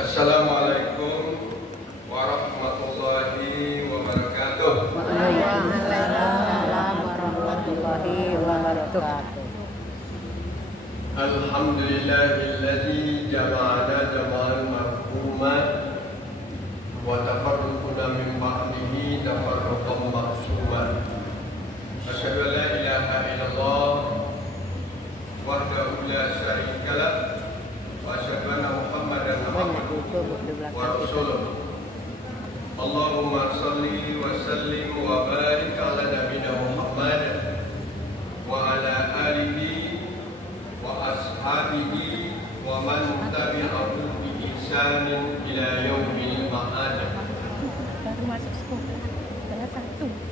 Assalamualaikum warahmatullahi wabarakatuh. Waalaikumsalam warahmatullahi wabarakatuh. Alhamdulillahilladzi jama'ana jama'an marhuman wa tafarraqna min ba'dihi tafarruqan ma'suman. Asyhadu an la ilaha illallah wahdahu la syarika lah wa asyhadu anna Muhammadan abduhu wa rasuluh. Allahumma shalli wa sallim wa barik ala nabiyyina Muhammad wa ala alihi wa ashabihi wa man tabi'ahu bi ihsanin ila yaumil ma'ad.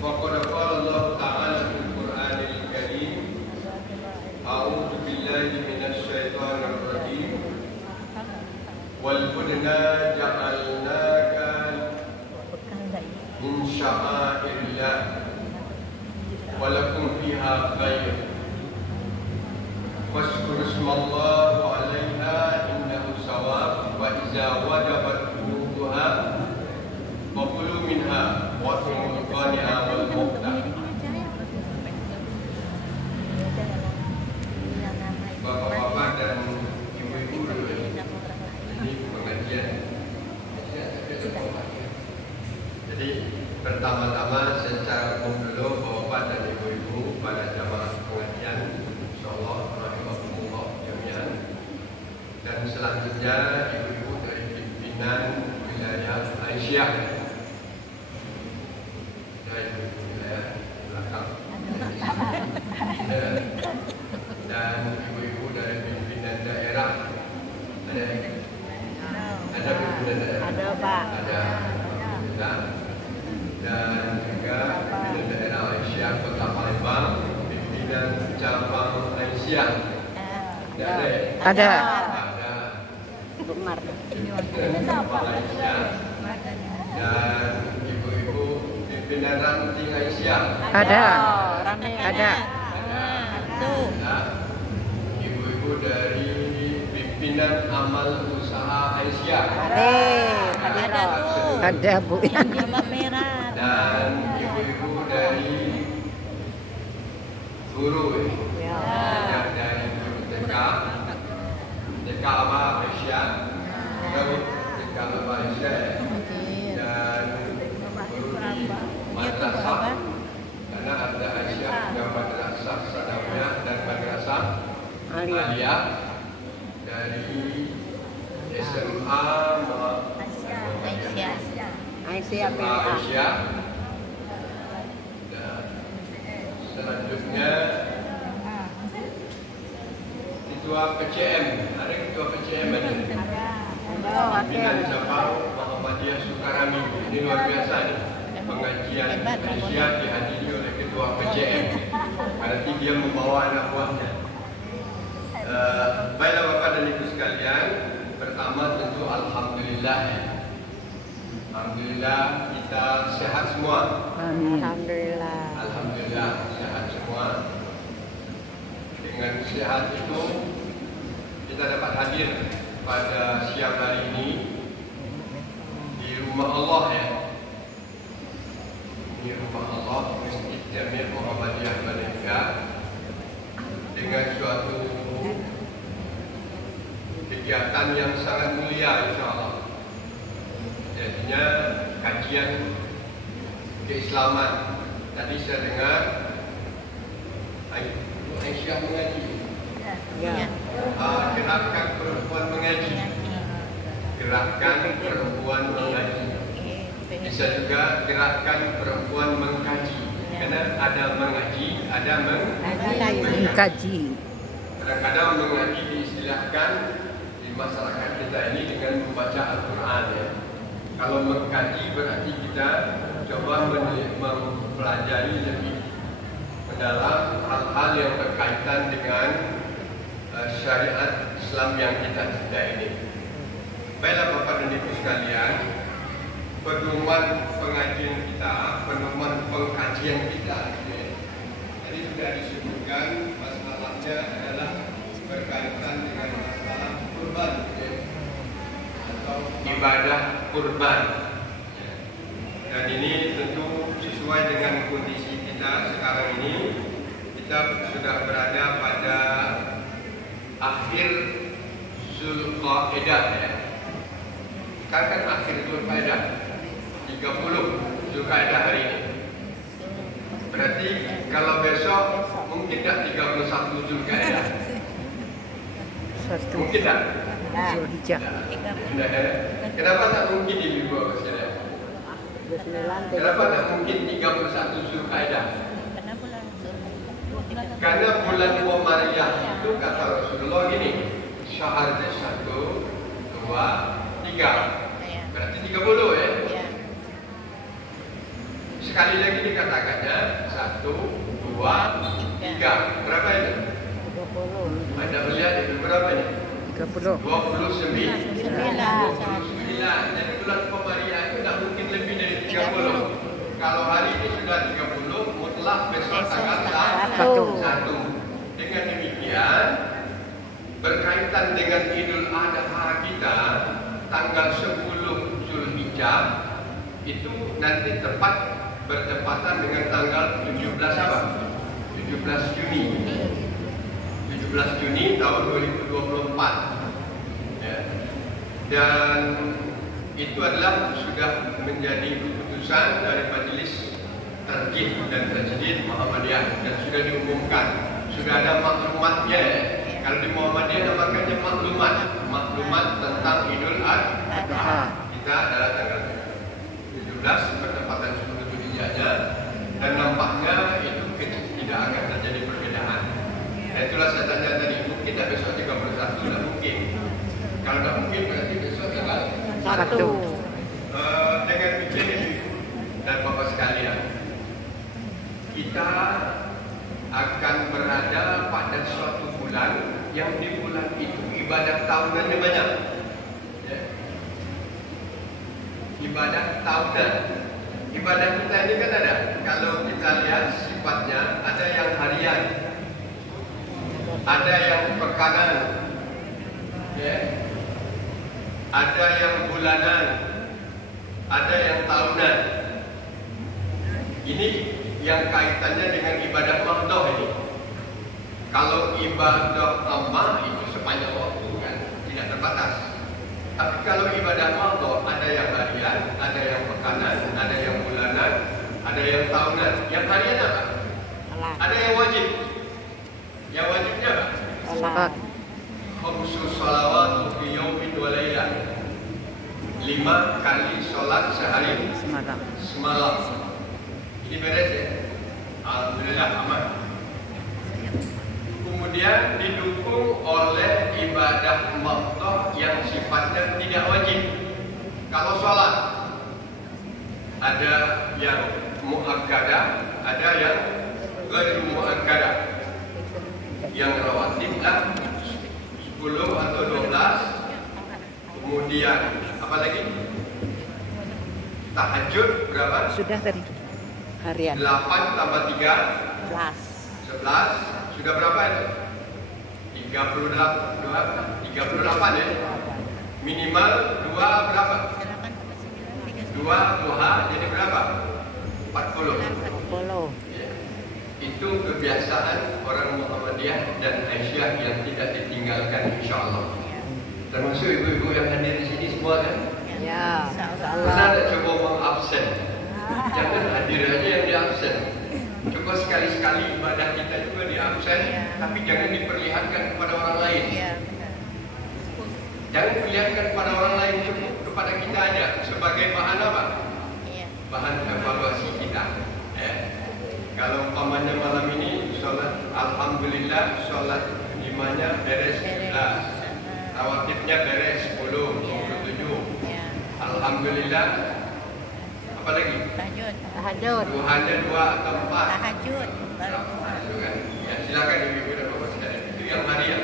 Faqad qala Allah ta'ala fil Qur'anil Karim, a'udzu billahi minasy syaithanir rajim. Wal budna ja'alnaka min sya'airillah wa lakum fiha khair. Washkuru ismallahi 'alaiha innahu shawab wa idza wajabat wuduha wa kulu minha wa tumul qani'a wal muqta. Bapak-bapak dan ibu-ibu, ini pengajian. Jadi pertama-tama secara umum dulu bapak dan ibu-ibu pada jamaah pengajian, insyaallah rahimahumullah jami'an. Dan selanjutnya ibu-ibu dari pimpinan wilayah Aisyah. Dari ibu-ibu wilayah belakang. Dan ibu-ibu dari pimpinan daerah. Ada pimpinan daerah? Ada, Pak. Ada. Dan juga pimpinan daerah Aisyah Kota Palembang, pimpinan cabang Aisyah. Ada. Pimpinan cabang Aisyah dan ibu-ibu pimpinan ranting Aisyah. Ada. Ibu-ibu dari pimpinan amal usaha Aisyah. Ada, Bu. Dan ibu-ibu dari guru dari guru TK Abah Aisyah, TK Abah Aisyah, dan guru di madrasah, karena ada Aisyah juga madrasah Sanawiyah dan madrasah Aliyah, dari SMA Aisyah. Dan selanjutnya ketua PCM, ada ketua PCM ada. Pimpinan cabang Muhammadiyah Sukarami. Ini luar biasa nih, pengajian Aisyah dihadiri oleh ketua PCM. Berarti dia membawa anak buahnya. Baiklah Bapak dan Ibu sekalian, pertama tentu alhamdulillah. Alhamdulillah kita sehat semua. Alhamdulillah. Alhamdulillah sehat semua. Dengan sehat itu kita dapat hadir pada siang hari ini di rumah Allah ya. Di rumah Allah, Masjid Jami' Muhammadiyah Malaysia, dengan suatu kegiatan yang sangat mulia insyaallah. Jadinya kajian keislaman. Tadi saya dengar Aisyah mengaji. Gerakan perempuan mengaji. Gerakan perempuan mengaji. Bisa juga gerakan perempuan mengkaji. Karena ada mengaji, ada Mengkaji. Kadang-kadang mengaji diistilahkan di masyarakat kita ini dengan membaca Al-Quran ya. Kalau mengkaji berarti kita coba mempelajari lebih mendalam hal-hal yang berkaitan dengan syariat Islam yang kita cinta ini. Baiklah Bapak dan Ibu sekalian, pedoman pengajian kita, pedoman pengkajian kita, tadi sudah disebutkan masalahnya adalah berkaitan dengan masalah kurban atau ibadah kurban. Dan ini tentu sesuai dengan kondisi kita sekarang ini. Kita sudah berada pada akhir Zulqa'dah ya. Sekarang kan akhir Zulqa'dah, 30 Zulqa'dah hari ini. Berarti kalau besok mungkin tak 31 Zulqa'dah? Mungkin tak? Zulhijjah. Kenapa tak mungkin Ibu Bapak Saudara? Kenapa tak mungkin 31 Zulqa'dah? Karena bulan Qamariyah itu kata Rasulullah gini, syaharnya 1, 2, 3. Berarti 30 ya? Sekali lagi dikatakannya 1, 2, 3. Berapa itu? 30. Anda melihat itu berapa ini? 30. 29. 29. Jadi bulan Qamariyah itu tidak mungkin lebih dari 30. Kalau hari ini sudah 30, mutlak besok tanggal 1. Dengan demikian, berkaitan dengan Idul Adha kita, tanggal 10 Zulhijjah, itu nanti tepat bertepatan dengan tanggal 17 apa? 17 Juni. 17 Juni tahun 2024. Ya. Dan itu adalah sudah menjadi keputusan dari Majelis Tarjih dan Tajdid Muhammadiyah dan sudah diumumkan. Sudah ada maklumatnya. Kalau di Muhammadiyah namanya maklumat tentang Idul Adha. Kita adalah tanggal 17 bertepatan 10 Zulhijjah dan nampaknya itu tidak akan terjadi perbedaan. Nah, itulah saya tanya tadi, mungkin tak besok 31, tidak mungkin. Kalau tidak mungkin berarti besok tanggal 1. Dengan begini dan Bapak sekalian, kita akan berada pada suatu bulan yang di bulan itu ibadah tahunannya banyak. Ya. Ibadah tahunan. Ibadah kita ini kan ada. Kalau kita lihat sifatnya, ada yang harian, ada yang pekanan, ya. Ada yang bulanan, ada yang tahunan. Ini yang kaitannya dengan ibadah mahdoh ini. Kalau ibadah ammah itu sepanjang waktu kan, tidak terbatas. Tapi kalau ibadah mahdoh ada yang harian, ada yang pekanan, ada yang bulanan, ada yang tahunan. Yang harian apa? Ada yang wajib. Yang wajibnya apa? Salat. Khamsus salawat fi yaumin wa lailah. 5 kali sholat sehari semalam. Ini beres ya? Alhamdulillah aman. Kemudian didukung oleh ibadah maktoh yang sifatnya tidak wajib. Kalau sholat ada yang muakkadah, ada yang ghairu muakkadah. Yang rawatib lah 10 atau 12. Kemudian apa lagi? Tahajud berapa? Sudah tadi. Harian. 8 tambah 3 11. Sudah berapa itu? 38 ya. Minimal 2 berapa? 2 duha jadi berapa? 40. Ya. Itu kebiasaan orang Muhammadiyah dan Aisyah yang tidak ditinggalkan insyaAllah. Termasuk ibu-ibu yang hadir di sini semua kan? Ya, Pernah tak coba mengabsen? Jangan hadir aja yang diabsen. Coba sekali-sekali ibadah kita juga diabsen, tapi jangan diperlihatkan kepada orang lain. Jangan perlihatkan kepada orang lain, cukup kepada kita aja sebagai bahan apa? Bahan evaluasi kita. Kalau umpamanya malam ini sholat, alhamdulillah sholat imamnya beres 11. Rawatibnya beres 10, 27. Alhamdulillah. Apa lagi? tahajud. Duhanya 2 atau 4. Tahajud. Ya, silakan ibu-ibu dan bapak sekalian. Itu yang harian,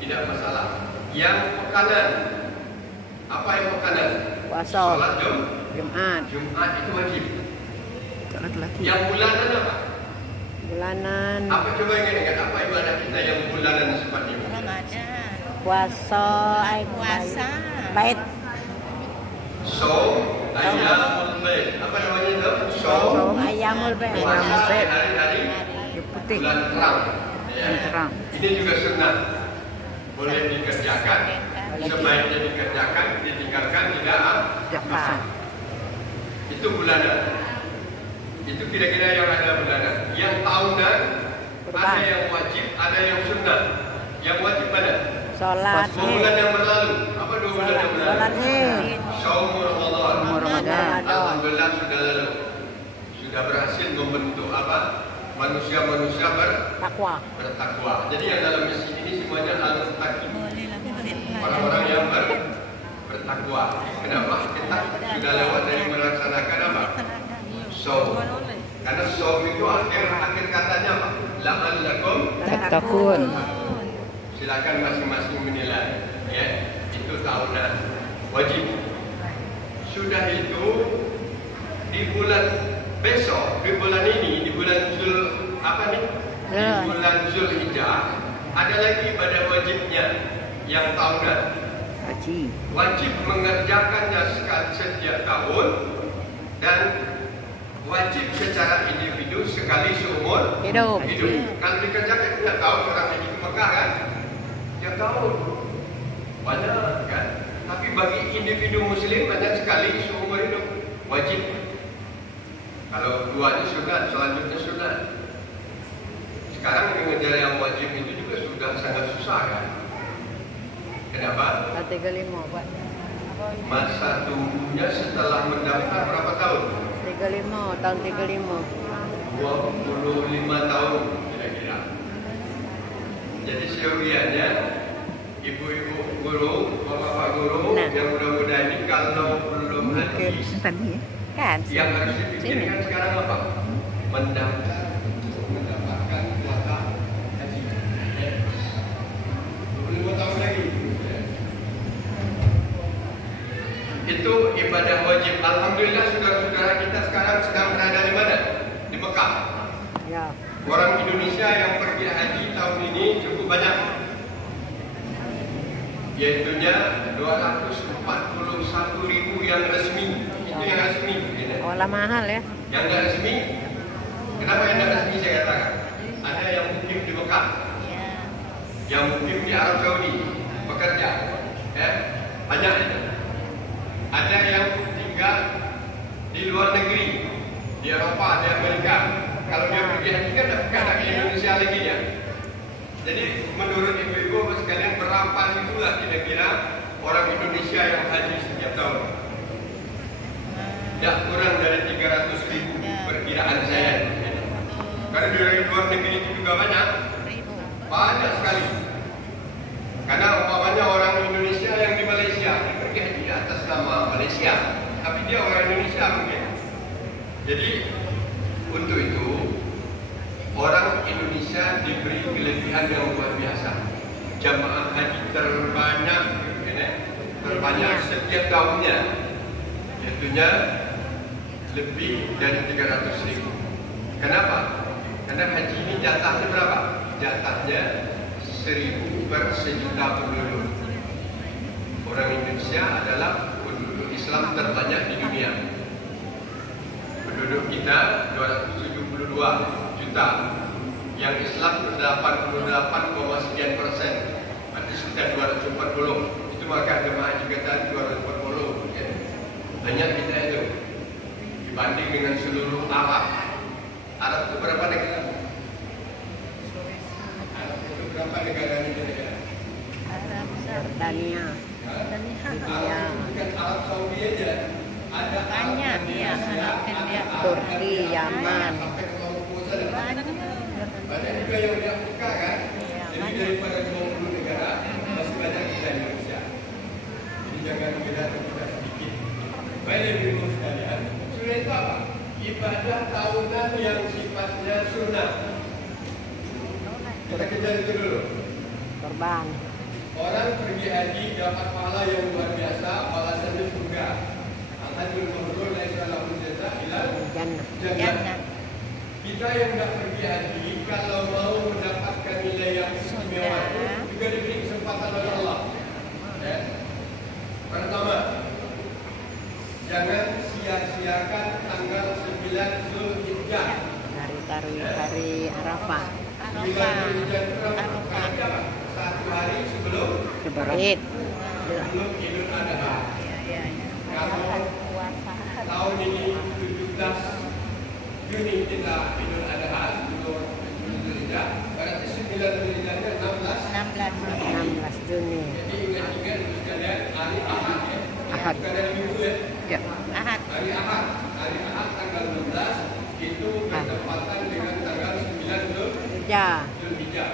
tidak masalah. Yang pekanan, apa yang pekanan? Puasa. Sholat Jumat. Jumat itu wajib. Laki-laki. Yang bulanan apa? Bulanan. Apa coba ingat apa ibadah kita yang bulanan seperti itu? Ramadan. Puasa. Puasa. Bait. Saum Ayyamul Bid. Apa namanya itu? Saum Ayamul Bid. puasa hari-hari Putih. bulan terang. Bulan terang. Ini juga sunnah. Boleh dikerjakan, sebaiknya dikerjakan, ditinggalkan tidak Apa? Itu bulanan. Itu kira-kira yang ada bulanan. Yang tahunan ada yang wajib, ada yang sunnah. Yang wajib mana? Sholat. 2 bulan yang berlalu. Apa 2 bulan yang berlalu? Sholat Saum Ramadan. Ramadan. Alhamdulillah sudah lalu. Sudah berhasil membentuk apa? Manusia-manusia Takwa. bertakwa. Jadi yang dalam masjid ini semuanya al-taqi. Orang-orang yang bertakwa. Kenapa? Kita sudah lewat dari melaksanakan apa? Saum. Karena saum itu akhir katanya apa? La'allakum Tattaqun. silakan masing-masing menilai. Ya, itu tahunan wajib. Sudah itu di bulan besok, di bulan ini, di bulan Di bulan Zulhijjah ada lagi ibadah wajibnya yang tahunan. Wajib mengerjakannya setiap tahun dan wajib secara individu sekali seumur hidup. Kalau dikerjakan tiap tahun orang haji ke Mekah kan? Tiap tahun banyak kan? Tapi bagi individu muslim hanya sekali seumur hidup. Wajib. Kalau duanya sunat, selanjutnya sunat. Sekarang mengejar yang wajib itu juga sudah sangat susah kan? Kenapa? 35, Pak. Masa tunggunya setelah mendaftar berapa tahun? 35, tahun 35. 25 tahun kira-kira. Jadi seyogianya ibu-ibu guru, bapak-bapak guru yang muda-muda ini kalau belum haji, Kan? yang harus dipikirkan sekarang apa? Mendapatkan kuota haji. 25 tahun lagi. Itu ibadah wajib. Alhamdulillah saudara-saudara kita sekarang sedang berada di mana? Di Mekah. Ya. Orang Indonesia yang pergi haji tahun ini cukup banyak. Yaitunya 241.000 yang resmi. Itu yang resmi. Olah mahal ya. Yang tidak resmi, kenapa yang tidak resmi saya katakan? Ada yang mukim di Mekah, yang mukim di Arab Saudi, bekerja, ya, banyak itu. Ada yang tinggal di luar negeri, di Eropa, di Amerika. Kalau dia pergi haji kan tidak ke Indonesia lagi ya. Jadi menurut ibu-ibu sekalian berapa itulah kira-kira orang Indonesia yang haji setiap tahun? Tidak kurang dari 300.000 perkiraan saya. Karena dari luar negeri itu juga banyak sekali. Karena umpamanya orang Indonesia yang di Malaysia pergi haji atas nama Malaysia, tapi dia orang Indonesia mungkin. Jadi untuk itu orang Indonesia diberi kelebihan yang luar biasa. Jamaah haji terbanyak setiap tahunnya, yaitunya lebih dari 300.000. Kenapa? Karena haji ini jatahnya berapa? Jatahnya 1.000 per sejuta penduduk. Orang Indonesia adalah penduduk Islam terbanyak di dunia. Penduduk kita 272 juta. Yang Islam 88,sekian%. Berarti sekitar 240. Itu maka jemaah haji kita 240. Ya. Banyak kita itu. Dibanding dengan seluruh Arab. Arab itu berapa negara? Arab itu berapa negara ini? Jordania. Arab bukan Arab Saudi aja. Ada Banyak ya, Turki, Yaman. Banyak juga yang di Afrika kan. Jadi daripada 20 negara masih banyak kita di Indonesia. Jadi jangan kita terbuka sedikit. Baik ibu sekalian, sunnah itu apa? Ibadah tahunan yang sifatnya sunnah. Kita kejar itu dulu. Terbang. Orang pergi haji dapat pahala yang luar biasa, balasannya surga. Al-hajjul mabrur laisa lahu jazaa illa jannah. Kita yang tidak pergi haji, kalau mau mendapatkan nilai yang istimewa itu juga diberi kesempatan oleh Allah. Ya. Pertama, Id. sebelum Idul Adha. Kalau tahun ini 17 Juni kita Idul Adha, sebelum Zulhijjah, berarti 9 Zulhijjahnya 16 Juni. Jadi ingat-ingat sekalian, hari Ahad ya. Ahad. Bukan hari Minggu ya. Ya. Ahad. Hari Ahad tanggal 12 itu bertepatan dengan tanggal 9 Ya. Zulhijjah.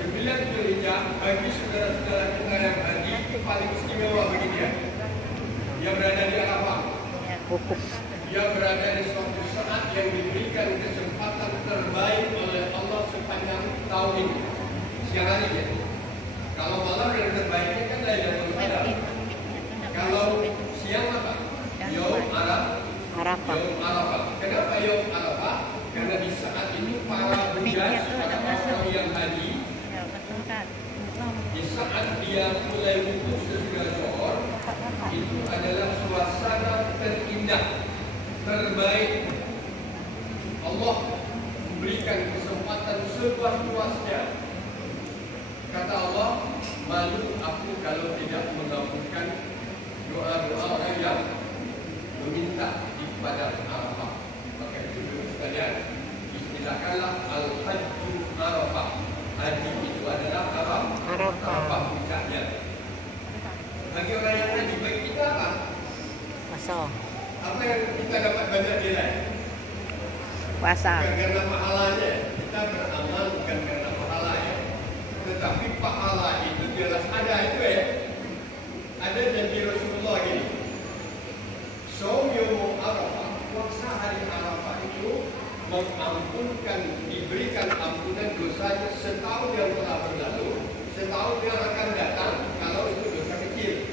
9 Zulhijjah bagi saudara-saudara kita yang haji itu paling istimewa bagi dia. Dia berada di Arafah. Wukuf. Dia berada di suatu saat yang diberikan kesempatan terbaik oleh Allah sepanjang tahun ini. Siang hari ya. Kalau malam yang terbaiknya kan Lailatul Qadar. Kalau siang apa? Yaum Arafah. Yaum Arafah. Kenapa Yaum Arafah? Karena di saat itu para hujjaj, para orang yang haji, di saat dia mulai wukuf sesudah zuhur, itu adalah suasana terindah, terbaik. Allah memberikan kesempatan seluas-luasnya. Kata Allah, malu aku kalau tidak mengabulkan doa-doa orang yang meminta di padang Arafah. Maka itu sekalian, istilahkanlah Al-Hajju Arafah. Haji itu adalah Arafah puncaknya. Bagi orang yang haji, bagi kita apa? Puasa. Apa yang kita dapat banyak nilai? Puasa. Bukan karena pahalanya, kita beramal bukan karena pahala ya. Tetapi pahala itu jelas ada itu ya. Ada janji Rasulullah gini. Shaum Yaum Arafah, puasa hari Arafah itu mengampunkan, diberikan ampunan dosanya setahun yang telah berlalu, setahun yang akan datang kalau itu dosa kecil.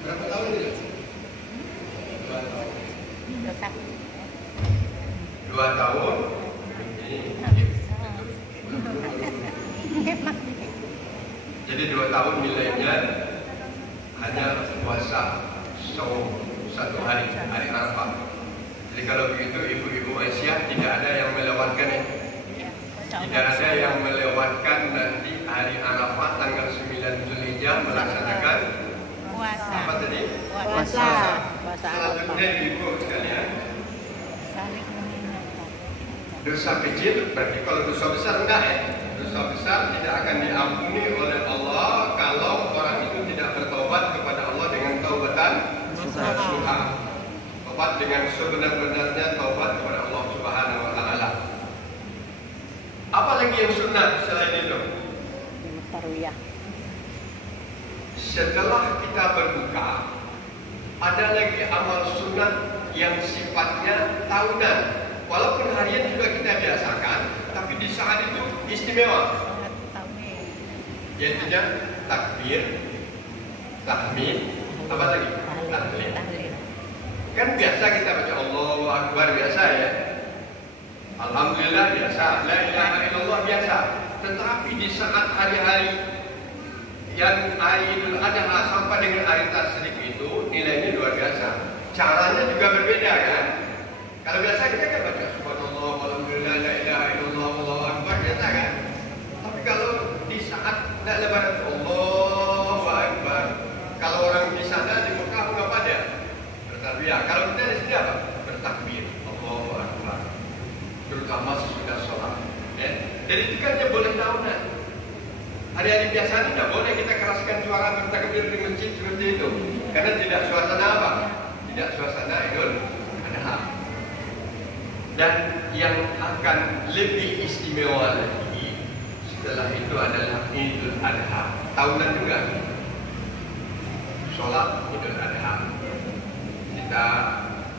Berapa tahun itu? 2 tahun. 2 tahun. Jadi 2 tahun nilainya hanya puasa Shaum 1 hari Arafah. Jadi kalau begitu ibu-ibu Aisyah tidak ada yang melewatkan ya. Tidak ada yang melewatkan nanti hari Arafah tanggal 9 Zulhijjah melaksanakan Puasa. apa tadi? Puasa. Puasa Arafah. Selanjutnya ibu sekalian, dosa kecil berarti kalau dosa besar enggak ya. Dosa besar tidak akan diampuni oleh Allah kalau orang itu tidak bertobat kepada Allah dengan taubatan nasuha. Taubat dengan sebenar-benarnya taubat kepada Allah Subhanahu wa taala. Apa lagi yang sunnah selain itu? Tarwiyah. Setelah kita berbuka, ada lagi amal sunnah yang sifatnya tahunan. Walaupun harian juga kita biasakan, tapi di saat itu istimewa. Yaitu takbir, tahmid, apa lagi? Tahlil. Kan biasa kita baca Allahu Akbar biasa ya. Alhamdulillah biasa, la ilaha illallah biasa. Tetapi di saat hari-hari yang hari Idul Adha sampai dengan hari Tasyrik itu nilainya luar biasa. Caranya juga berbeda kan? Kalau biasa kita kan baca subhanallah, alhamdulillah, la ilaha illallah, Allahu Akbar biasa kan? Tapi kalau di saat nak lebaran Allahu Akbar, kalau orang di sana di Mekah apa dia? Bertakbir. Kalau kita di sini apa? Bertakbir. Allahu Akbar. Terutama sudah sholat. Ya. Dan itu kan dia boleh tahunan. Hari-hari biasa tidak boleh kita keraskan suara bertakbir di masjid seperti itu. Karena tidak suasana apa? Tidak suasana Idul Adha. Dan yang akan lebih istimewa lagi setelah itu adalah Idul Adha. Tahunan juga. Sholat Idul Adha. Kita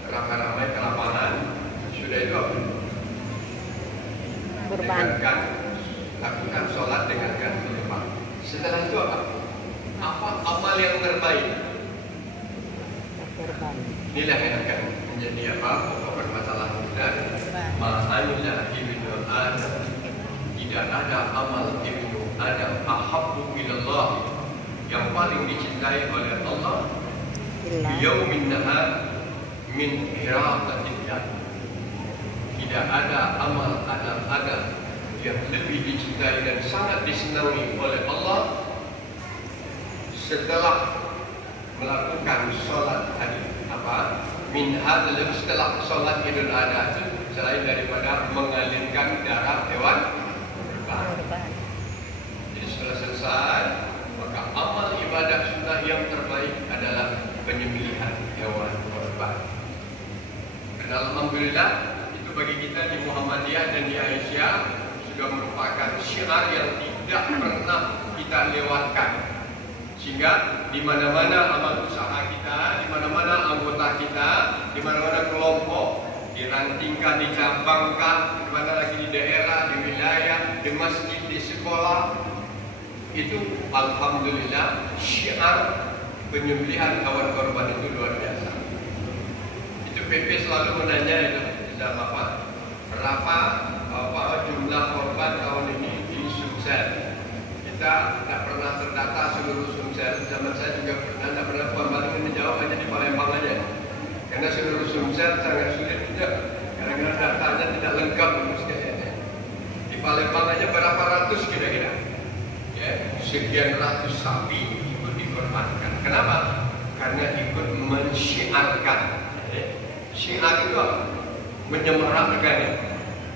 ramai-ramai ke lapangan. Sudah itu apa? Kurban. Lakukan sholat dengankan kurban. Setelah itu apa? Apa amal yang terbaik? Kurban. Inilah yang akan menjadi apa? Pokok masalah kita. Ma'anilah ibnu Adam. Tidak ada amal ibnu Adam ahabbu ilallah yang paling dicintai oleh Allah. Yaumin nahar min iraqatil yad. Tidak ada amal ada yang lebih dicintai dan sangat disenangi oleh Allah setelah melakukan sholat tadi min hadlib setelah sholat Idul Adha itu selain daripada mengalirkan darah hewan kurban. Jadi setelah selesai, maka amal ibadah sunnah yang terbaik adalah penyembelihan hewan kurban. Dan alhamdulillah itu bagi kita di Muhammadiyah dan di Aisyah sudah merupakan syiar yang tidak pernah kita lewatkan. Sehingga di mana-mana amal usaha kita, di mana-mana anggota kita, di mana-mana kelompok, dirantingkan, dicabangkan, di mana lagi di daerah, di wilayah, di masjid, di sekolah, itu alhamdulillah syiar penyembelihan hewan korban itu luar biasa. Itu PP selalu menanya itu berapa jumlah korban tahun ini di Sumsel. Kita tidak pernah terdata seluruh Sumsel. Zaman saya juga tidak pernah paling menjawab hanya di Palembang aja. Karena seluruh Sumsel sangat sulit juga. Kadang-kadang datanya tidak lengkap di Palembang aja berapa ratus kira-kira. Ya, sekian ratus sapi ikut dikorbankan. Kenapa? Karena ikut mensyiarkan. Syiar itu apa? Menyemarakan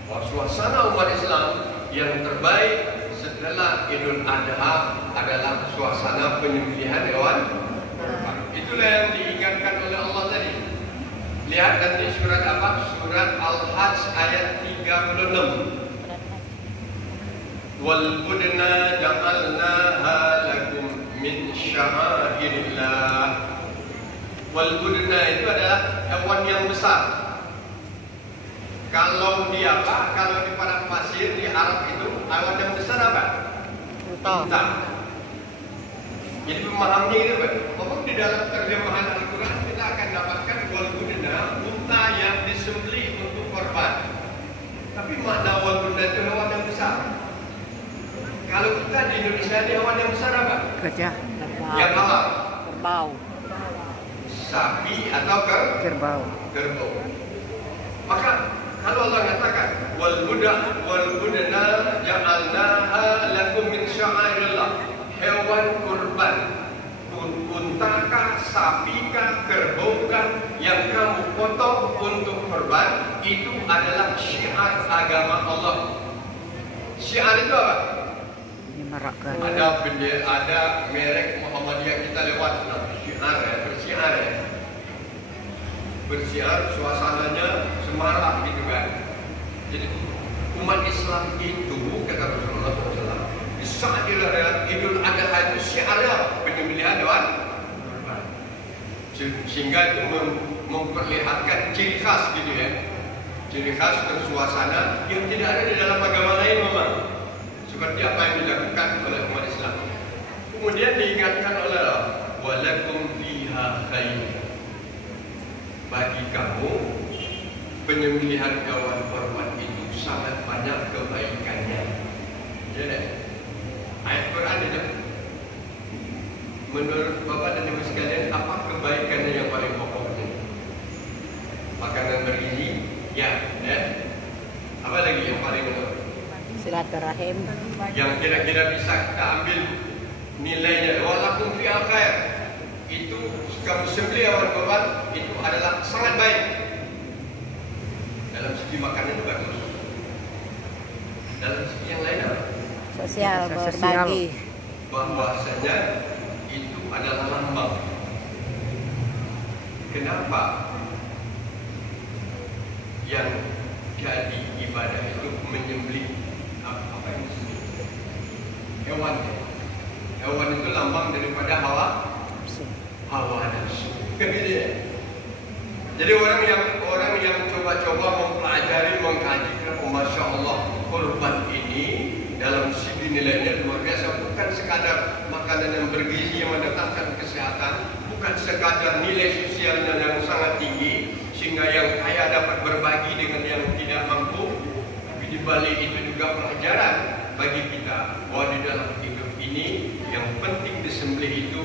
suasana umat Islam yang terbaik setelah Idul Adha adalah suasana penyembelihan hewan kurban. Itulah yang diingatkan oleh Allah tadi. Lihat nanti surat apa? Surat Al-Hajj ayat 36. Wal budna ja'alnaha lakum min sya'airillah. Wal budna itu adalah hewan yang besar. Kalau di padang pasir di Arab itu hewan yang besar apa? Unta. Jadi pemahamnya itu Pak. Memang di dalam terjemahan Al-Quran kita akan dapatkan wal budna, unta yang disembelih untuk korban. Tapi makna wal budna itu hewan yang besar. Kalau kita di Indonesia di hewan yang besar apa? Gajah. Yang halal. Kerbau. Sapi atau Kerbau. kerbau. Maka kalau Allah katakan wal budna ja'alnaha lakum min sya'airillah, hewan kurban, untakah, sapikah, kerbaukah yang kamu potong untuk kurban, itu adalah syiar agama Allah. Syiar itu apa? Ada merek Muhammadiyah kita lewat syiar ya, bersiar ya. Bersiar, suasananya semarak gitu kan. Jadi umat Islam itu kata Rasulullah SAW, di saat Idul Adha itu syiarnya penyembelihan hewan kurban. Sehingga itu memperlihatkan ciri khas gitu ya, ciri khas bersuasana yang tidak ada di dalam agama lain memang. Seperti apa yang dilakukan oleh umat Islam. Kemudian diingatkan oleh Allah, walakum fiha khair. Bagi kamu penyembelihan hewan korban itu sangat banyak kebaikannya. Jadi ayat Quran itu menurut Bapak dan Ibu sekalian, apa kebaikannya yang paling pokok? Makanan bergizi, ya. Apa lagi yang paling menurut? Silaturahim. Yang kira-kira bisa kita ambil nilainya, walakum fiha khair. Itu kamu sembelih hewan korban itu adalah sangat baik. Dalam segi makanan itu bagus. Dalam segi yang lain apa? Sosial, berbagi. Bahwasanya itu adalah lambang. Kenapa yang jadi ibadah itu menyembelih apa yang disebut hewan? Hewan itu lambang daripada hawa nafsu. Jadi orang yang coba-coba mempelajari, mengkaji, masya Allah, kurban ini dalam segi nilainya luar biasa. Bukan sekadar makanan yang bergizi yang mendatangkan kesehatan, bukan sekadar nilai sosialnya yang sangat tinggi sehingga yang kaya dapat berbagi dengan yang tidak mampu. Tapi di balik itu juga pelajaran bagi kita bahwa di dalam hidup ini yang penting disembelih itu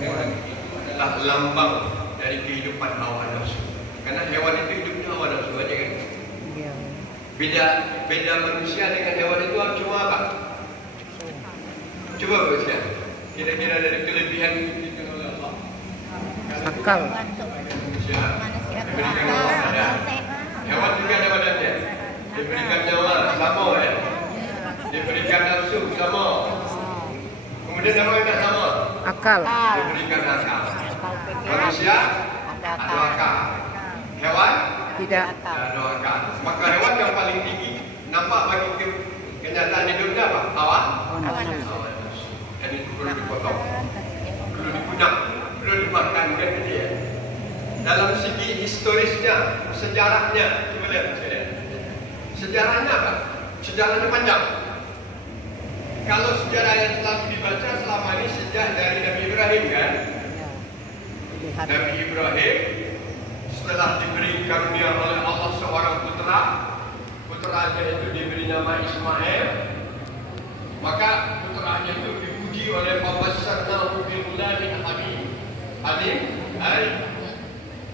hewan itu adalah lambang dari kehidupan hawa nafsu. Karena hewan itu hidupnya hawa nafsu aja kan. Beda manusia dengan hewan itu cuma apa? Coba manusia. kira-kira dari kelebihan itu oleh Allah. Akal. Manusia diberikan nyawa badan. Hewan juga ada badannya. Diberikan nyawa sama ya. Diberikan nafsu sama. Kemudian apa yang tak sama? Akal. Diberikan akal. Manusia ada akal. Hewan Tidak. ada akal. Maka hewan yang paling tinggi nampak bagi kenyataan hidupnya apa? Hawa nafsu. Dan itu perlu dipotong, perlu dipunak, perlu dimakan kan dia. Dalam segi historisnya, sejarahnya, coba lihat sekalian. Sejarahnya apa? Sejarahnya panjang. Kalau sejarah yang telah dibaca selama ini sejak dari Nabi Ibrahim kan? Nabi Ibrahim setelah diberi karunia oleh Allah seorang putra, putranya itu diberi nama Ismail, maka putranya itu dipuji oleh Fabasyarnahu bighulamin halim.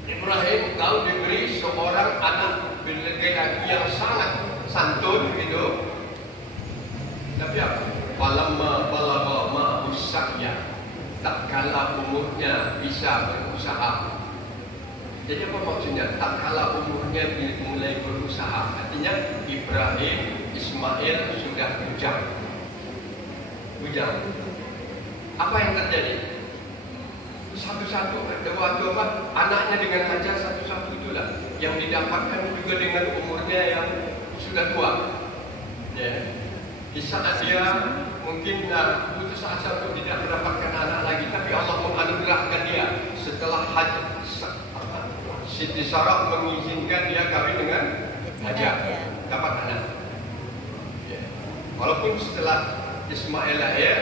Ibrahim kau diberi seorang anak laki-laki yang sangat santun gitu. Tapi apa? Falamma balagha ma'hu sa'ya, tak kala umurnya bisa berusaha. Jadi apa maksudnya? Tak kala umurnya mulai berusaha. Artinya Ibrahim, Ismail sudah bujang. Apa yang terjadi? Satu-satu waktu apa? Anaknya dengan saja satu-satu itulah yang didapatkan juga dengan umurnya yang sudah tua. Ya. Di saat dia mungkin putus asa untuk tidak mendapatkan anak lagi, tapi Allah menganugerahkan dia setelah Hajar. Siti Sarah mengizinkan dia kawin dengan Hajar, dapat anak. Ya. Walaupun setelah Ismail lahir,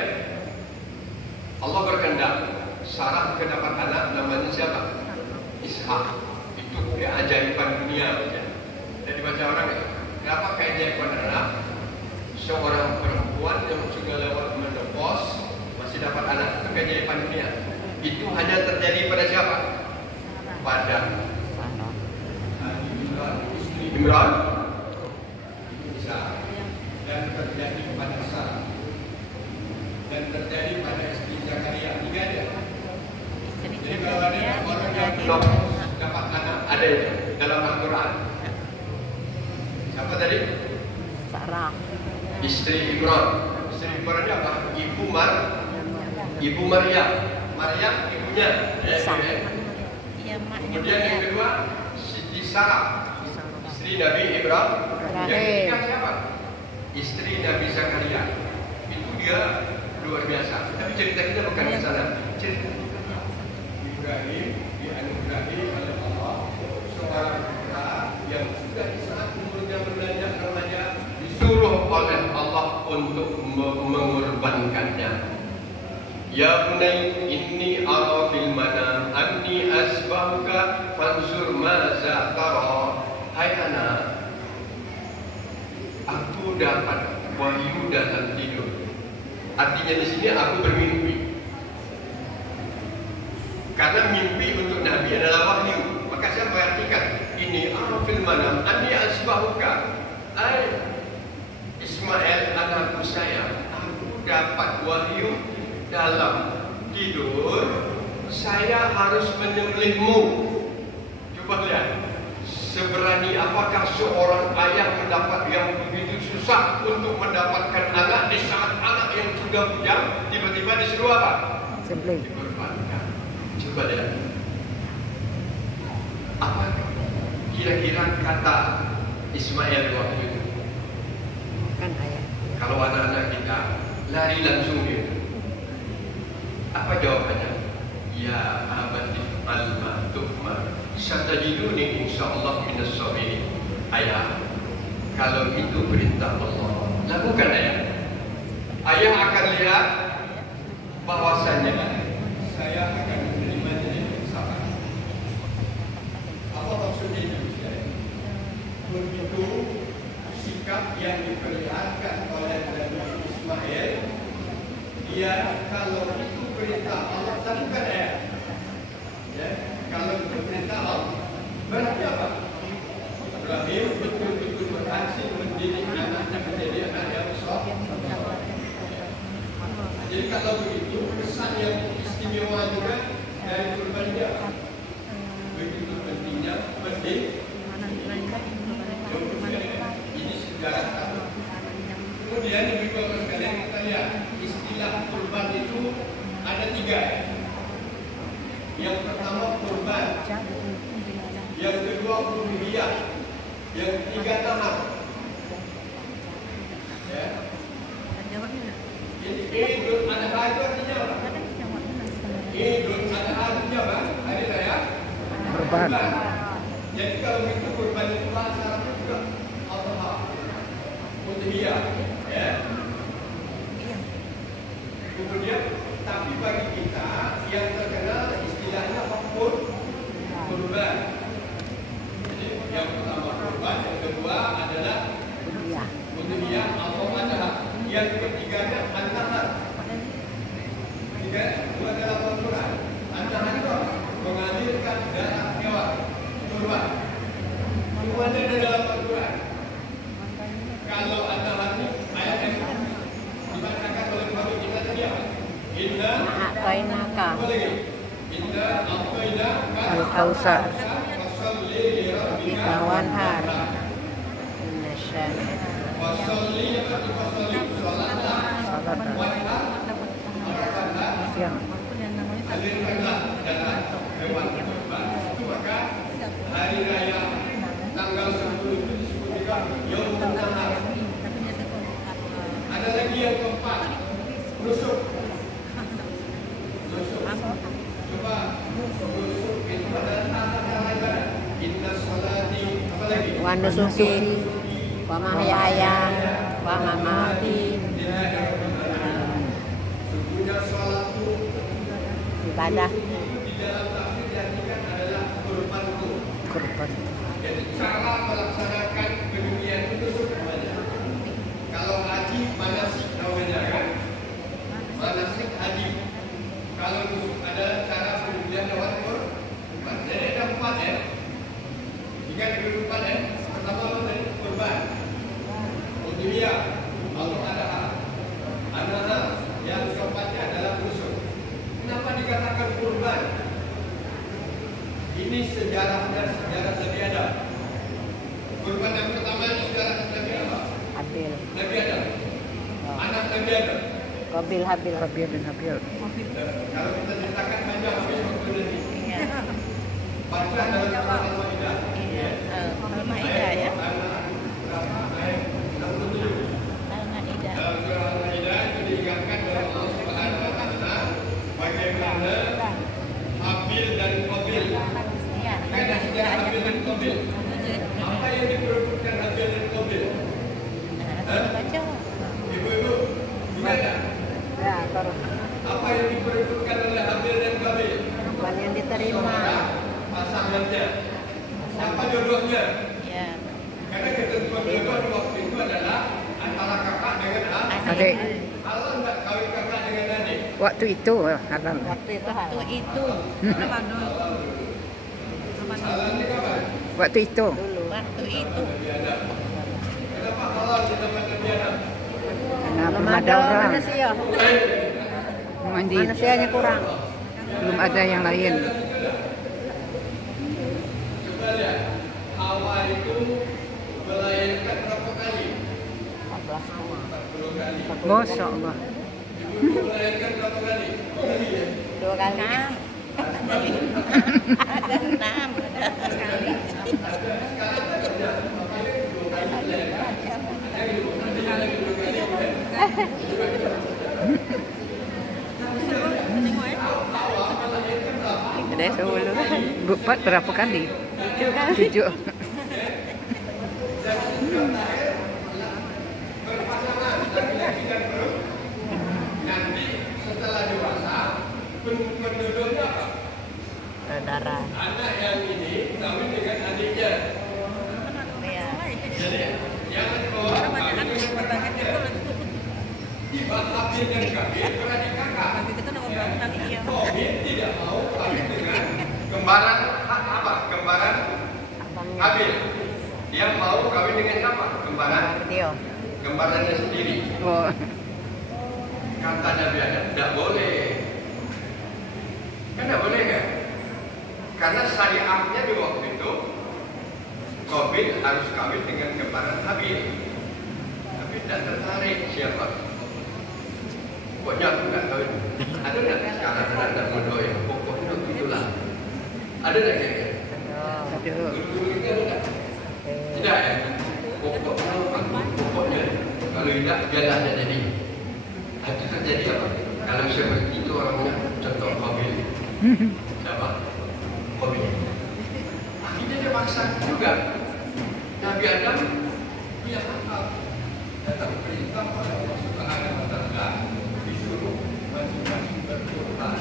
Allah berkehendak Sarah dapat anak namanya siapa? Ishak. Itu keajaiban dunia. Jadi baca orang itu, kenapa keajaiban anak? Seorang perempuan yang sudah lewat menopause masih dapat anak, itu keajaiban dunia. Itu hanya terjadi pada siapa? Pada Imran, Isa, dan terjadi pada Sarah, dan terjadi pada istri Zakaria. Tiga aja. Jadi kalau ada orang yang belum dapat anak, ada itu dalam Al-Quran. Siapa tadi? Sarah. Istri Imran. Istri Imran apa? Ibu Maryam. Maryam ibunya. Kemudian yang kedua Siti Sarah, istri Nabi Ibrahim. Yang ketiga siapa? Istri Nabi Zakaria. Itu dia luar biasa. Tapi cerita kita bukan di sana. Cerita Ibrahim dianugerahi oleh Allah seorang putra yang sudah di saat umurnya beranjak remaja disuruh oleh Allah untuk mengorbankannya. Ya bunai inni ara fil manam anni asbahuka fanzur maza tara. Hai anak, aku dapat wahyu dalam tidur. Artinya di sini aku bermimpi. Karena mimpi untuk Nabi adalah wahyu. Maka saya artikan ini ara fil manam anni asbahuka. Ai Ismail anakku sayang, aku dapat wahyu dalam tidur, saya harus menyembelihmu. Coba lihat, seberani apakah seorang ayah mendapat yang begitu susah untuk mendapatkan anak di saat anak yang sudah bujang tiba-tiba disuruh apa? Sembelih. Dikorbankan. Coba lihat, apa kira-kira kata Ismail waktu itu? Kan ayah. Kalau anak-anak kita lari langsung dia. Apa jawabannya? Ya abati alma tuhma satajiduni insyaallah minas sabirin. Ayah, kalau itu perintah Allah, lakukan ayah. Ayah akan lihat bahwasannya saya akan menerima jadi sabar. Apa maksudnya itu? Begitu sikap yang diperlihatkan oleh Nabi Ismail, dia kalau itu perintah Allah lakukan ya. Kalau itu perintah Allah, berarti apa? Ibrahim betul-betul berhasil mendidik anaknya menjadi anak yang soleh. Jadi kalau begitu pesan yang istimewa juga dari kurban dia begitu pentingnya penting. Ini sejarah. Kemudian ibu-ibu sekalian kita lihat istilah kurban itu ada 3. Yang pertama kurban, yang kedua uluhiyah, yang ketiga tahap. Ya. Idul Adha itu artinya apa? Idul Adha artinya apa? Hari raya Kurban. Jadi kalau begitu kurban itu bahasa Arabnya juga Adha, uluhiyah. Ya. Kemudian, tapi bagi kita yang terkenal istilahnya apapun kurban. Jadi yang pertama kurban, yang kedua adalah uluhiyah atau adha. Yang ketiganya an-nahar. Dua dalam Al-Quran. An-nahar itu mengalirkan darah hewan kurban. Semuanya ada dalam Al-Quran. Kalau an-nahar ini ayat yang dibacakan oleh Muhammad kita tadi apa? Inna A'tainaka Inna a'tainaka al-kautsar fasalli li rabbika wanhar. Innasyani fasalli salatah wanhar siang. alirkanlah darah hewan kurban. Maka hari raya tanggal 10 itu disebut juga Yaumun Nahar. Ada lagi yang keempat, nusuk. Coba nusuk itu adalah tata ibadah. Inna sholati apa lagi? Wa nusuki wa mahyaya wa mamati Sesungguhnya sholat itu ibadah di dalam tafsir diartikan adalah kurbanku. kurban. Jadi cara melaksanakan keduniaan itu semuanya. Kalau haji manasik namanya kan? Manasik haji. Kalau nusuk adalah cara penyembelihan hewan kurban. Jadi ada 4 ya. Ingat dulu 4 ya. Pertama dari kurban. Uluhiyah atau adha. Adha yang keempatnya adalah nusuk. Kenapa dikatakan kurban? Ini sejarahnya sejarah Nabi Adam. Kurban yang pertama ini sejarah Nabi apa? Habil, Nabi Adam. Anak Nabi Adam. Qabil, Habil, Qabil dan Habil. Kalau kita ceritakan panjang habis waktu nanti. Baca dalam surah Al-Maidah. Al-Maidah ya. Ayat 67. Al-Maidah. Dalam surah Al-Maidah itu diingatkan oleh Allah Subhanahu wa taala bagaimana Habil dan Qabil. Ya. Ada sejarah Habil dan Qabil. Apa yang diperebutkan Habil dan Qabil? Baca. Ibu-ibu, gimana? Ya, baru Apa yang diperebutkan oleh Habil dan Qabil? kurban yang diterima. Pasangannya. Siapa jodohnya? Ya. Karena ketentuan jodoh di waktu itu adalah antara kakak dengan Adik. Halal nggak kawin kakak dengan adik? Waktu itu halal. Waktu itu Waktu itu. Halal ini kapan? Waktu itu. Waktu itu. Kenapa halal di tempat Nabi Adam? Karena belum ada orang. Manusia. Mandi. Manusianya kurang. Belum ada yang lain. Coba lihat, Hawa itu melahirkan berapa kali? 40 kali. Masya Allah. Ibu melahirkan berapa kali? 2 kali. Ada 6. Ada sekali. Ada 10. Buat berapa kali? 7 kali. 7. Berpasangan laki-laki dan perempuan. Nanti setelah dewasa, penduduknya apa? Saudara. Anak yang ini kawin dengan adiknya. Ya. Jadi jangan bawa kawin dengan kakaknya. Tiba Habil dan Qabil beradik kakak. Qabil tidak mau kawin dengan kembaran apa? Kembaran Habil. Dia mau kawin dengan siapa? Kembaran. Dia. Kembarannya sendiri. Oh. Kata Nabi Adam, tidak boleh. Kan tidak boleh kan? Karena syariatnya di waktu itu Qabil harus kawin dengan kembaran Habil. Tapi tidak tertarik siapa. Pokoknya aku nggak tahu. Ada nggak sekarang anak muda yang pokoknya itulah. Ada nggak kira-kira? Dulu ini ada nggak? Tidak ya. Pokoknya kalau tidak jalan jadi. Itu terjadi apa? Kalau seperti itu orangnya contoh Qabil. Apa? Qabil. Akhirnya dia maksa juga. Nabi Adam dia nakal. Datang perintah pada Allah Subhanahu wa Ta'ala disuruh masing-masing berkorban.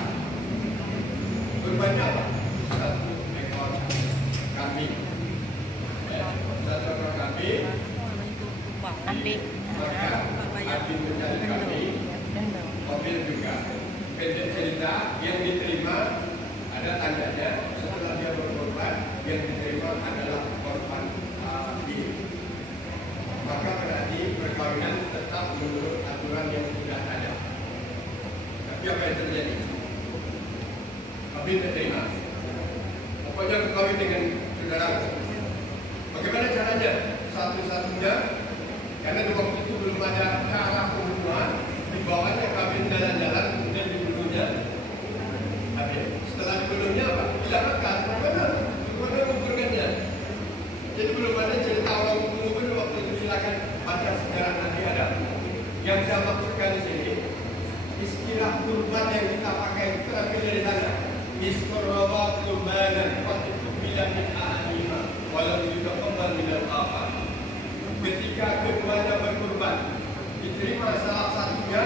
Korbannya apa? Satu ekor kambing. Satu ekor kambing. Maka Abi mencari kambing. Qabil juga. Pendek cerita yang diterima ada tandanya setelah dia berkorban yang diterima adalah korban Habil. Maka berarti perkawinan tetap menurut aturan yang sudah ada. Tapi apa yang terjadi? Habil terima. Pokoknya berkawin dengan saudara. Bagaimana caranya? Satu-satunya karena di waktu itu belum ada cara pembunuhan, dibawanya kawin jalan-jalan kemudian dibunuhnya. Setelah dibunuhnya apa? Dilahirkan. Bagaimana mengukurkannya? Jadi belum ada cerita orang membunuh waktu itu. Silakan baca sejarah Nabi Adam. Yang saya maksudkan di sini, istilah kurban yang kita pakai itu terambil dari sana. Isqarraba kurbanan qad tuqbila min ahliha walau yutaqabbal min al-akhar. Ketika keduanya berkurban, diterima salah satunya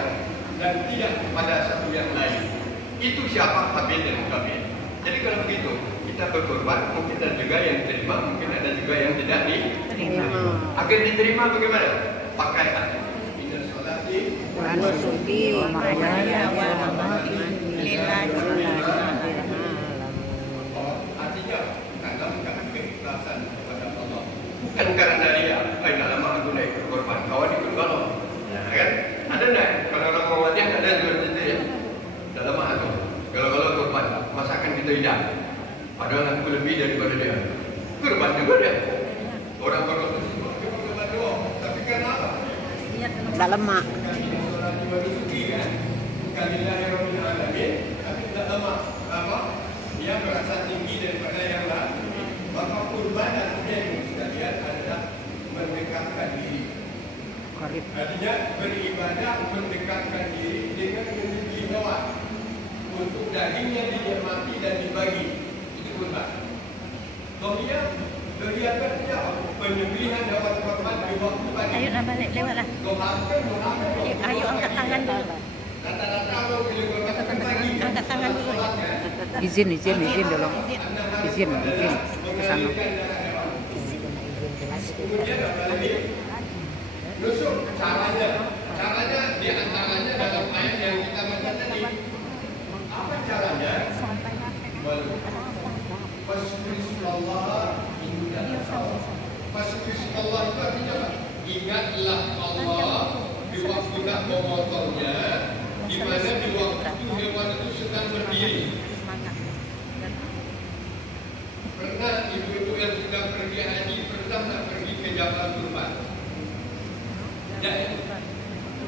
dan tidak pada satu yang lain. Itu siapa? Habil dan Qabil. Jadi kalau begitu, kita berkorban, mungkin ada juga yang diterima, mungkin ada juga yang tidak diterima. Agar diterima bagaimana? Pakai hati. Inna sholati wa nusuki wa mahyaya wa mamati lillahi artinya tanamkan keikhlasan kepada Allah. Bukan karena dia, tidak lama aku naik berkorban, kawan ikut kalau. Kan? Ada enggak? Kalau orang mau mati ada jual itu ya. Dalam aku. Kalau korban, masakan kita hidup. Padahal aku lebih daripada dia. Korban juga dia. Orang-orang itu korban doang. Tapi karena apa? tidak lemak. Tapi tidak lemak. Apa? Dia merasa tinggi daripada yang lain. Maka korban artinya yang sudah lihat adalah mendekatkan diri. Artinya beribadah mendekatkan diri dengan menyembelih hewan untuk dagingnya dinikmati dan dibagi. Itu kurban. Kemudian kegiatannya penyembelihan hewan korban di waktu pagi. Ayo nak balik lewat lah. Ayo angkat tangan dulu. Rata-rata kalau bila korban pagi. Angkat tangan dulu. Izin dulu. Izin ke sana. Kemudian apa lagi? Nusuk caranya di antaranya dalam ayat yang kita baca tadi. Apa caranya? Fasbihullah itu artinya apa? Ingatlah Allah di waktu nak memotongnya, di mana di waktu itu hewan itu sedang berdiri. Pernah ibu-ibu yang sudah pergi haji pernah nak pergi ke Jabal Kurban?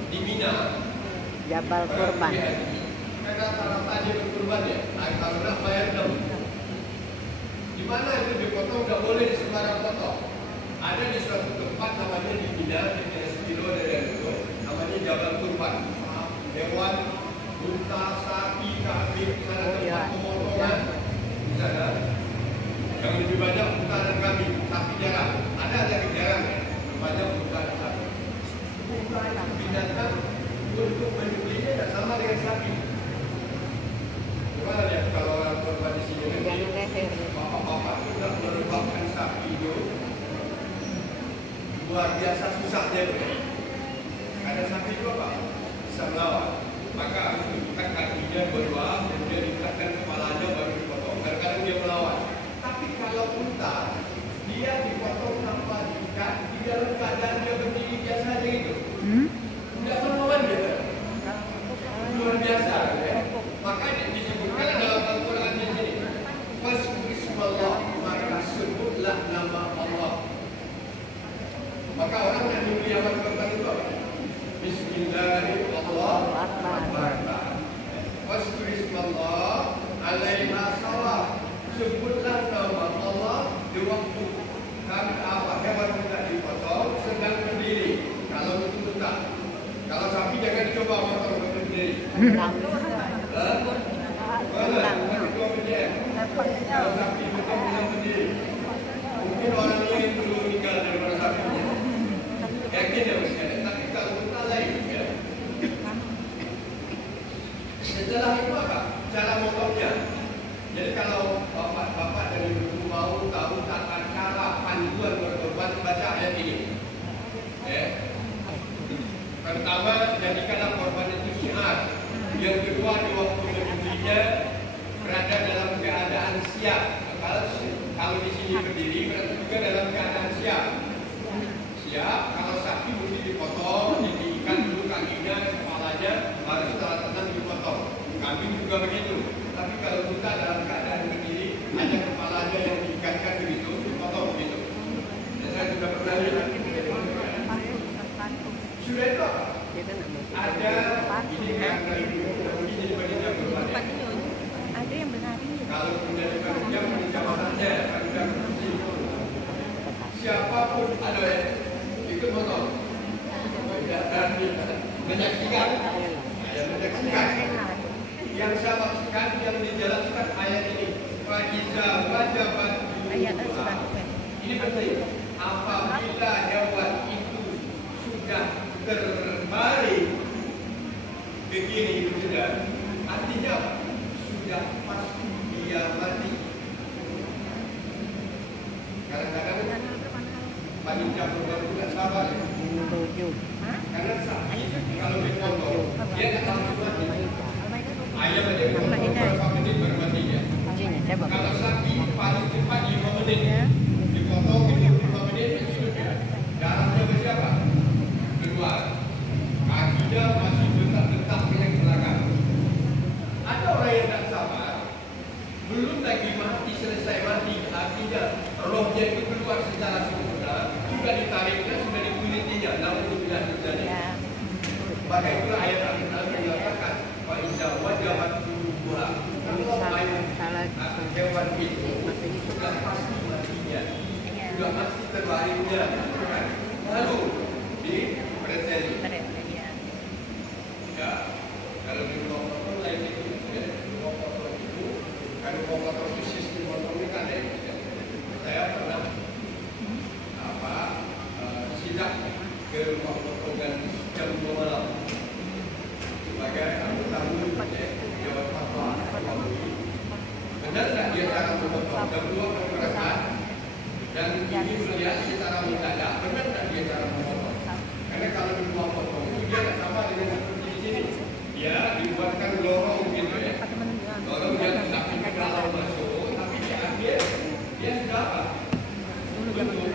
Di Mina. Jabal Kurban. Karena rata-rata dia berkurban ya. Kalau nak bayar dulu. Di mana itu dipotong? Tidak boleh di sembarang potong. Ada di suatu tempat namanya di Mina, di Kilo dari itu, namanya Jabal Kurban. Hewan, unta, sapi, kambing, sana tempat pemotongan di sana. Yang lebih banyak unta dan kambing, sapi jarang. Ada yang jarang ya. Banyak unta dan sapi. Unta binatang untuk menyembelihnya tidak sama dengan sapi. Gimana ya kalau orang korban di sini? Bapak-bapak itu tidak merebakkan sapi itu. Luar biasa susahnya itu. Karena sapi itu apa? Bisa melawan. Maka harus dibuka kakinya berdua, kemudian diikatkan kepalanya baru dipotong. Kadang-kadang dia melawan. Tapi kalau unta, dia dipotong tanpa diikat, di dalam keadaan dia berdiri biasa aja gitu. Tidak melawan dia. Luar biasa. Kalau sapi betul-betul berdiri, mungkin orang lain dulu meninggal daripada sapinya. Yakin ya mesti ada, tapi kalau kita lain ya. Setelah itu apa? Cara motongnya. Jadi kalau bapak-bapak dari ibu mau tahu tata cara panduan berkorban, baca ayat ini. Pertama, jadikanlah korban itu syiar. Yang kedua, di waktu menyembelihnya berada dalam keadaan siap. Kalau di sini berdiri berarti juga dalam keadaan siap. Siap. Kalau sapi mesti dipotong, diikat dulu kakinya, kepalanya, baru setelah tenang dipotong. Kambing juga begitu. Tapi kalau kita dalam keadaan berdiri, hanya kepalanya yang diikatkan begitu, dipotong begitu. Dan saya juga pernah lihat. Sudah itu apa? Ada ini kan dari ini jadi bagian berbagai. Ada yang benar ini. Kalau menjadi jam jabatannya, ada siapapun ada ikut motor. Dan menyaksikan, yang saya maksudkan yang dijelaskan ayat ini. Fa'iza wajabat ini penting. Apabila hewan itu sudah terbalik ke kiri sudah, artinya sudah pasti dia mati. Kadang-kadang panitia program tidak sabar. Karena sapi kalau dipotong dia tak langsung mati. Ayam aja beberapa menit baru matinya. Kalau sapi paling cepat 5 menit dipotong 5 menit sudah. Darahnya bersiapa? Keluar. Kakinya masih bentak-bentak yang belakang. Ada orang yang tak sabar, belum lagi mati, selesai mati, artinya rohnya itu keluar secara sempurna, sudah ditariknya, sudah dikulitinya, namun tidak terjadi. Maka itulah ayat Al-Quran yang mengatakan Fa'iza wajabat tubuha. Kalau hewan itu sudah pasti matinya, sudah pasti terbaringnya, lalu di preseli. Ya, kalau di rumah potong lain itu ya, rumah potong itu kan rumah potong itu sistem potongnya kan ada. Saya pernah sidak ke rumah potongan jam 2 malam sebagai anggota Dewan Fatwa. Benar tak dia cara memotong jam 2 kekerasan dan ini melihat secara mendadak benar tak dia cara memotong? Karena kalau di rumah potong itu dia tak sama dengan seperti di sini. Dia dibuatkan lorong gitu ya. Lorong yang sapi kalau masuk, tapi di akhir dia sudah apa? Bentuk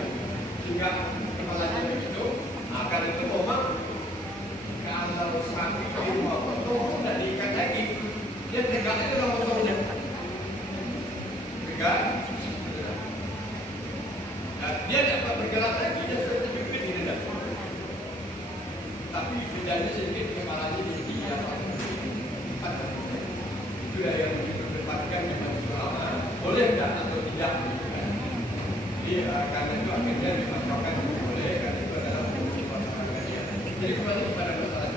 hingga kepalanya itu akan itu memang kalau sapi di rumah potong tidak diikat lagi, dia tegaknya dalam potongnya. Tegak. Dan dia dapat bergerak lagi, dia sudah terjepit di dalam. Tapi bedanya sedikit kepalanya jadi apa? Itu yang diperdebatkan di majelis ulama. Boleh tidak atau tidak? Jadi karena itu akhirnya difatwakan boleh, karena itu adalah masalah kajian. Jadi kembali kepada masalah